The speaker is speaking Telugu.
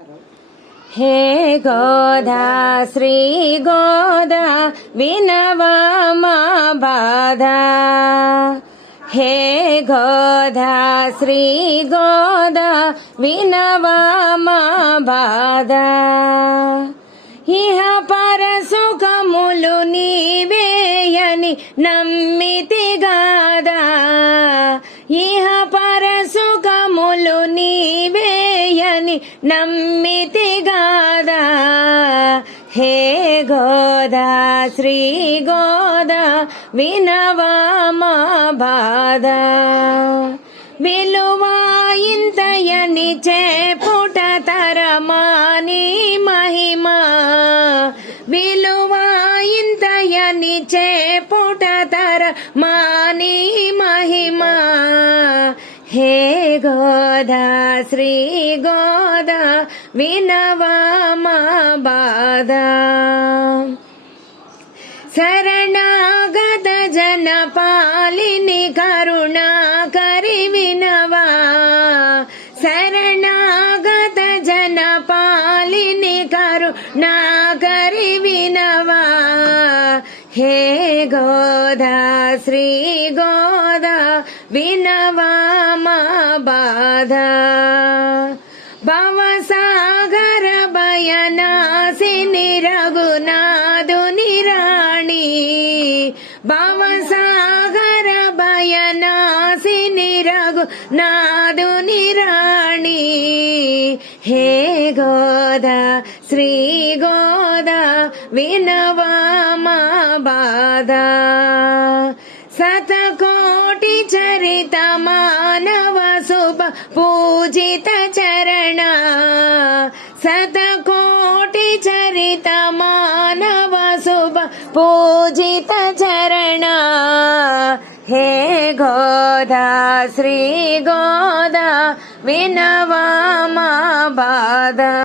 हे गोदा श्री गोदा विनवा मा बाधा। हे गोदा श्री गोदा विनवा मा बाधा। इह पर सुखमुलु नीवेयनि नम्मिति गादा। इह पर सुखमुलु नीवेयनि नम्मिति गादा। हे गोदा श्री गोदा विनवा मा बाधा। విలువా ఇంతయని చేపుట తరమాని మహిమా। విలువా ఇంతయని చేపుట తరమాని మహిమా। హే గోదా శ్రీ గోదా వినవా మా బాధా। శరణాగత జన పాలిని కరుణా కరి వినవా। శరణాగత జన పాలిని కరుణా కరి వినవా। హే గోదా శ్రీ గోదా వినవా మా బాధా। భవసాగర భయనాశిని రఘునాథుని రాణి। భవసాగర భయనాశిని రఘునాథుని రాణి। హే గోదా శ్రీ గోదా వినవా మా బాధా। శతకోటి చరిత మానవ శుభ పూజిత చరణ। శతకోటి చరిత మానవ శుభ పూజిత చరణ। హే గోదా శ్రీ గోదా వినవా మా బాధా।